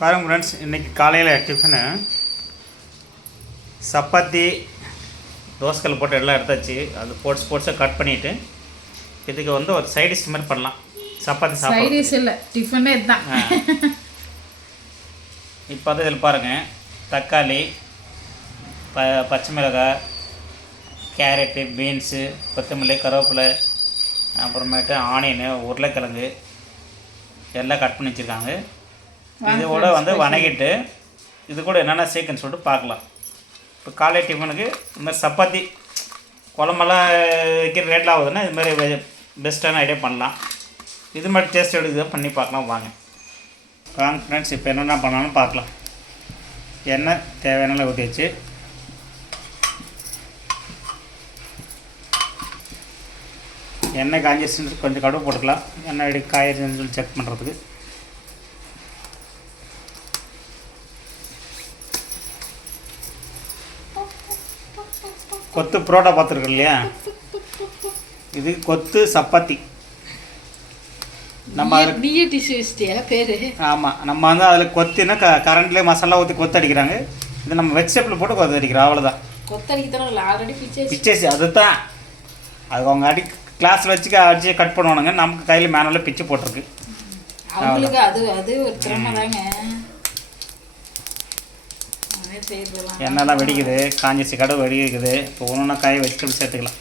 பாருங்க ஃப்ரெண்ட்ஸ் இன்றைக்கி காலையில் டிஃபனு சப்பாத்தி தோசைக்கல் போட்டு எல்லாம் எடுத்தாச்சு. அது போட்டு ஸ்போர்ட்ஸை கட் பண்ணிவிட்டு இதுக்கு வந்து ஒரு சைடிஷ் மாதிரி பண்ணலாம். சப்பாத்தி சாப்பிட இல்லை டிஃபனே இதுதான். இப்போ வந்து இதில் பாருங்கள் தக்காளி ப பச்சை மிளகாய் கேரட்டு பீன்ஸு கொத்தமல்லி கருவேப்பிலை அப்புறமேட்டு ஆனியனு உருளைக்கிழங்கு எல்லாம் கட் பண்ணி வச்சுருக்காங்க. இது கூட வந்து வணக்கிட்டு இது கூட என்னென்ன சேர்க்குன்னு சொல்லிட்டு பார்க்கலாம். இப்போ காலை டிஃபனுக்கு இந்த மாதிரி சப்பாத்தி குழம்பெல்லாம் வைக்கிற ரேட்டில் ஆகுதுன்னா இது மாதிரி பெஸ்ட்டான ஐடியா பண்ணலாம். இது மாதிரி டேஸ்ட் எடுக்குது பண்ணி பார்க்கலாம் வாங்க. வாங்க ஃப்ரெண்ட்ஸ் இப்போ என்னென்ன பண்ணலாம்னு பார்க்கலாம். எண்ணெய் தேவையான ஊற்றி வச்சு எண்ணெய் காஞ்சிருச்சுன்னு கொஞ்சம் கடுகு போட்டுக்கலாம். எண்ணெய் காயிருச்சுன்னு சொல்லி செக் பண்ணுறதுக்கு கொத்து புரோட்டா பார்த்துருக்கோம் இல்லையா? இது கொத்து சப்பாத்தி. நம்ம பேரு. ஆமாம் நம்ம வந்து அதில் கொத்தினா க கரண்ட்லேயே மசாலா ஊற்றி கொத்து அடிக்கிறாங்க. இது நம்ம வெஜிடபிள் போட்டு கொத்து அடிக்கிறோம் அவ்வளோதான் கொத்தடிக்க தரம் இல்லை ஆல்ரெடி பிச்சை பிச்சேசி அதுதான். அது அவங்க அடி கிளாஸில் வச்சு அடிச்சு கட் பண்ணுவானுங்க. நமக்கு கையில் மேனுவலில் பிச்சு போட்டிருக்கு. அவங்களுக்கு அது அது ஒரு திறமை தாங்க. எண்ணெய்லாம் வெடிக்குது காஞ்சிச்சு கடை வெடிக்குது. இப்போ ஒன்று ஒன்றா காய வெஜிடபிள் சேர்த்துக்கலாம்.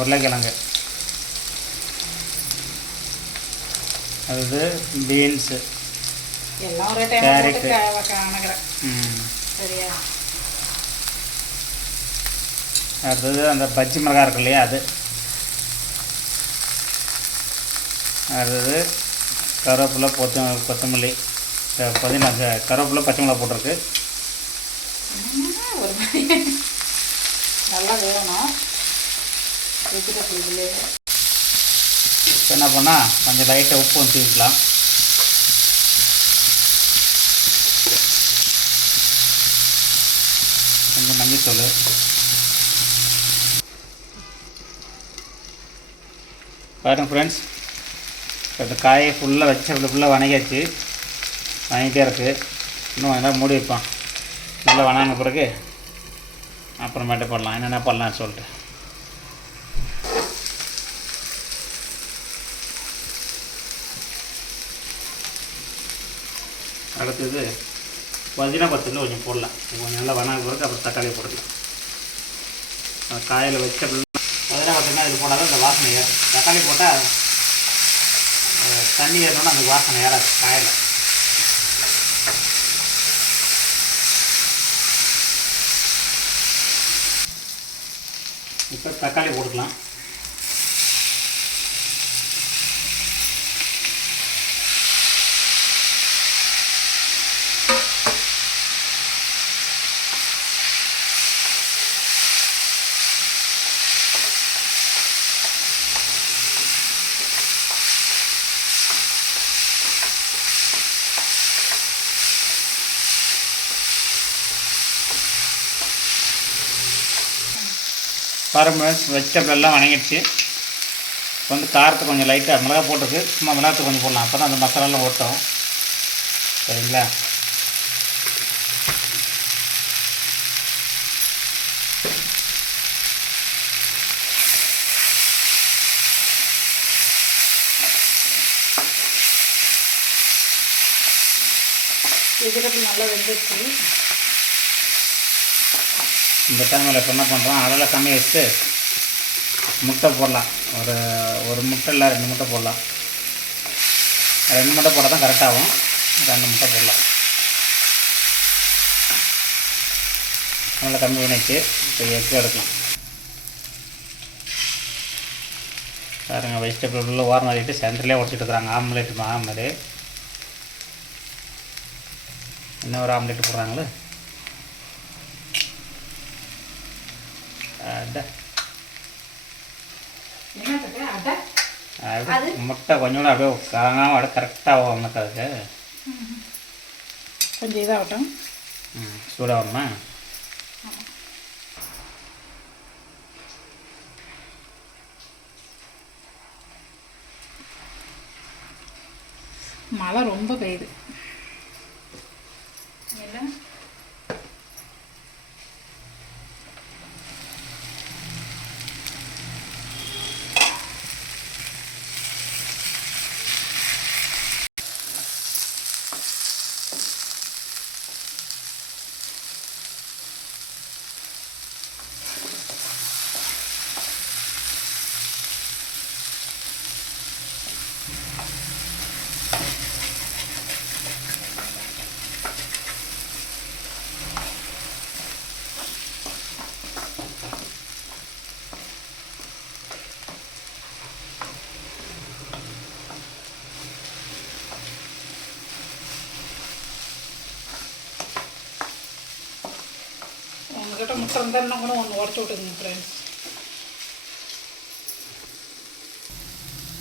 உருளைக்கிழங்கு. அது பீன்ஸு எல்லாம் ஒரே டைம். போட்டு கணக்குறேன் சரியா அடுத்தது அந்த பச்சை மிளகாய் இருக்கு இல்லையா அது அடுத்தது கருவேப்பிலை கொத்த கொத்தமல்லி புதினா கருவேப்பிலை பச்சை மிளகா போட்டிருக்கு ஒரு நல்லா இப்போ என்ன பண்ணால் கொஞ்சம் லைட்டாக உப்பு வந்து தூக்கிக்கலாம் கொஞ்சம் மஞ்சத்தூள். பாருங்க ஃப்ரெண்ட்ஸ் இந்த காயை ஃபுல்லாக வச்சு ஃபுல்லாக வணங்கியாச்சு. வணங்கிட்டே இருக்குது இன்னும் என்ன மூடி வைப்போம். நல்லா வணங்கின பிறகு அப்புறமேட்டு பண்ணலாம் என்னென்ன பண்ணலாம்னு சொல்லிட்டு. அடுத்தது புதினா பத்தில் கொஞ்சம் போடலாம். கொஞ்சம் நல்லா வணங்க பிறகு அப்புறம் தக்காளியை போடலாம். காயில் வச்ச புதினா பத்தினா இது போட்டால் அந்த வாசனை ஏறும் தக்காளி போட்டால் தண்ணி ஏறணும்னா அந்த வாசனை ஏறாது காயில். இப்போ தக்காளி போட்டுக்கலாம். பாருங்க வெஜிடபிள் எல்லாம் வணங்கிடுச்சு. இப்போ வந்து காரத்தை கொஞ்சம் லைட்டாக மிளகா போட்டுருக்கு. சும்மா மிளகாத்து கொஞ்சம் போடலாம். அப்போ தான் அந்த மசாலாலாம் ஓட்டும். சரிங்களா? வெஜிடபிள் நல்லா வெந்துச்சு இந்த டைமில் இப்போ என்ன பண்ணுறோம் அதில் கம்மி வச்சுட்டு முட்டை போடலாம். ஒரு ஒரு முட்டை இல்லை ரெண்டு முட்டை போடலாம். ரெண்டு முட்டை போட்டால் தான் கரெக்டாகும் ரெண்டு முட்டை போடலாம். நல்லா கம்மி பண்ணிச்சு இப்போ எக்கு எடுக்கலாம். பாருங்க வெஜிடபிள் உள்ள ஓரம் மாறிட்டு சென்டர்லேயே உடச்சிட்டு இருக்கிறாங்க. ஆம்லேட் மாதிரி இன்னொரு ஆம்லேட் போடுறாங்களே. அட அது முட்டை கொஞ்சம் கூட அப்படியே கலங்காமல் அப்படியே கரெக்டாக ஆகும் அதுக்கு கொஞ்சம் இதாகட்டும் ம் சூடாகணுமா மழை ரொம்ப பெய்யுது இல்லை உங்ககிட்ட முட்டை இருந்தால் கூட ஒன்று உடச்சி விட்டுங்க ஃப்ரெண்ட்ஸ்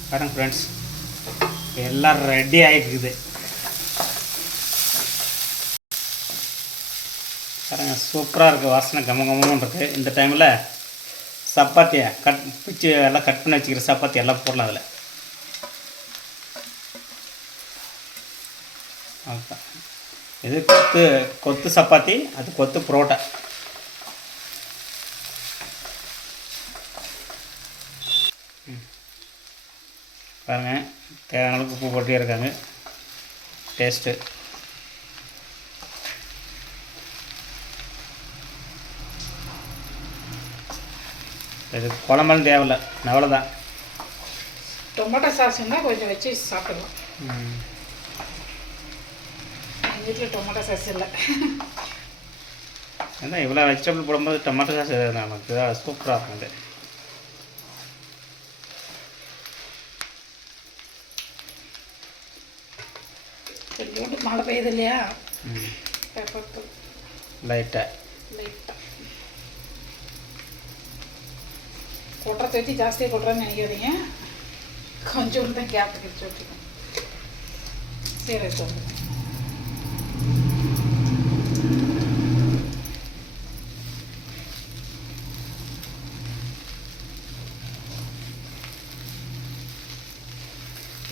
பாருங்க ஃப்ரெண்ட்ஸ் எல்லாம் ரெடி ஆகிட்டுருக்குது பாருங்க சூப்பராக இருக்குது வாசனை கம கமன்னு இருக்குது இந்த டைமில் சப்பாத்தியை கட் பிச்சு எல்லாம் கட் பண்ணி வச்சுக்கிற சப்பாத்தி எல்லாம் போடலாம் அதில். இது கொத்து கொத்து சப்பாத்தி அது கொத்து புரோட்டா. பாருங்க தேவையான அளவுக்கு உப்பு போட்டே இருக்காங்க. டேஸ்ட்டு இது குழம்பெல்லாம் தேவையில்ல அவ்வளோதான் டொமேட்டோ சாஸ் இருந்தால் கொஞ்சம் வச்சு சாப்பிடலாம். எங்கள் வீட்டில் டொமேட்டோ சாஸ் இல்லை. ஏன்னா இவ்வளோ வெஜிடபிள் போடும்போது டொமேட்டோ சாஸ் நமக்கு சூப்பராக இருக்கும் இது கொஞ்சோண்டு மழை பெய்யுது இல்லையா பெப்பர் தூள் லைட்டாக லைட்டாக கொட்டுறத வச்சு ஜாஸ்தியாக கொட்டுறேன்னு நினைக்காதீங்க கொஞ்சோண்டு தான் கேப் கிடச்சி வச்சுக்கோங்க சரி சொல்லு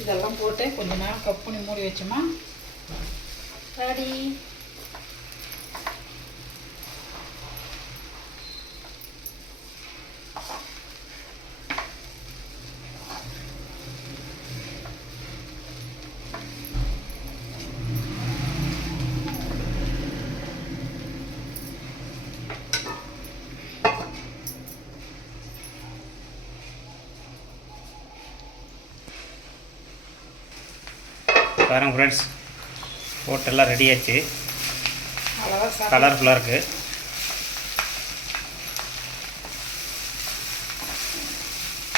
இதெல்லாம் போட்டு கொஞ்ச நேரம் கப் பண்ணி மூடி வச்சோமா ரெடி பாருங்க ஃப்ரெண்ட்ஸ் போட்டு எல்லாம் ரெடி ஆச்சு கலர்ஃபுல்லாக இருக்குது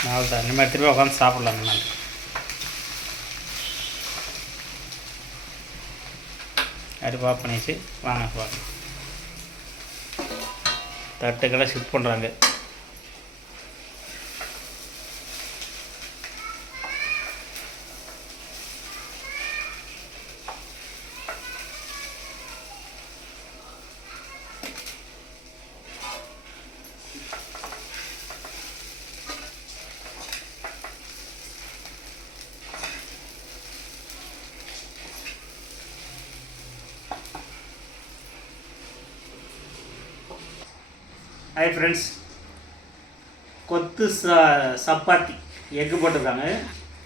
நாள் தான் இனிமேல் திரும்ப உட்காந்து சாப்பிட்லாம் அடுப்பு ஆஃப் பண்ணிச்சு வாங்க வாங்க. தட்டுக்கெல்லாம் ஷிஃப்ட் பண்ணுறாங்க ஹாய் ஃப்ரெண்ட்ஸ் கொத்து ச சப்பாத்தி எக்கு போட்டிருக்காங்க.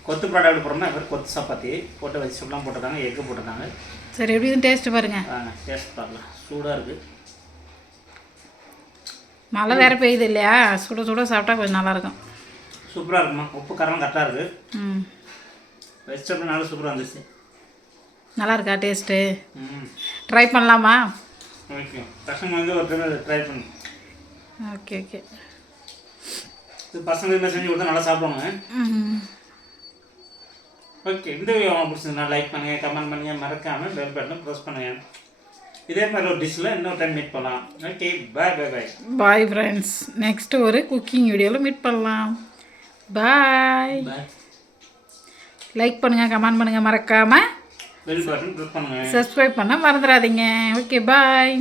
கொத்து பரோட்டா எப்படி போடுறோம்னா மாதிரி கொத்து சப்பாத்தி போட்டு வச்சு சுடலாம் போட்டிருக்காங்க எக்கு போட்டிருக்காங்க. சரி எப்படி டேஸ்ட் பாருங்க. வாங்க டேஸ்ட் பார்க்கலாம். சூடாக இருக்குது மழை வேற பெய்யுது இல்லையா? சுட சுட சாப்பிட்டா கொஞ்சம் நல்லா இருக்கும். சூப்பராக இருக்குமா? உப்பு காரம் கரெக்டாக இருக்குது ம். வெஜிடபிள் நல்லா சூப்பராக இருந்துச்சு நல்லா இருக்கா டேஸ்ட்டு ம். ட்ரை பண்ணலாமா? ஓகே பசங்க வந்து ஒரு ட்ரை பண்ணு ஓகே ஓகே. இது பசங்க இதுமாதிரி செஞ்சு கொடுத்தா நல்லா சாப்பிடுவாங்க. ஓகே இந்த வீடியோ உங்களுக்கு பிடிச்சிருந்தா லைக் பண்ணுங்கள் கமெண்ட் பண்ணுங்கள் மறக்காமல் பெல் பட்டனை ப்ரெஸ் பண்ணுங்கள் இதே மாதிரி ஒரு டிஷ்ஷில் இன்னொரு டைம் மீட் பண்ணலாம். Okay bye bye bye bye friends next ஒரு குக்கிங் வீடியோவில் மீட் பண்ணலாம். பாய் பாய் லைக் பண்ணுங்கள் கமெண்ட் பண்ணுங்கள் மறக்காமல் பெல் பட்டன் ப்ரெஸ் பண்ணுங்கள் சப்ஸ்கிரைப் பண்ண மறந்துடாதீங்க. Okay bye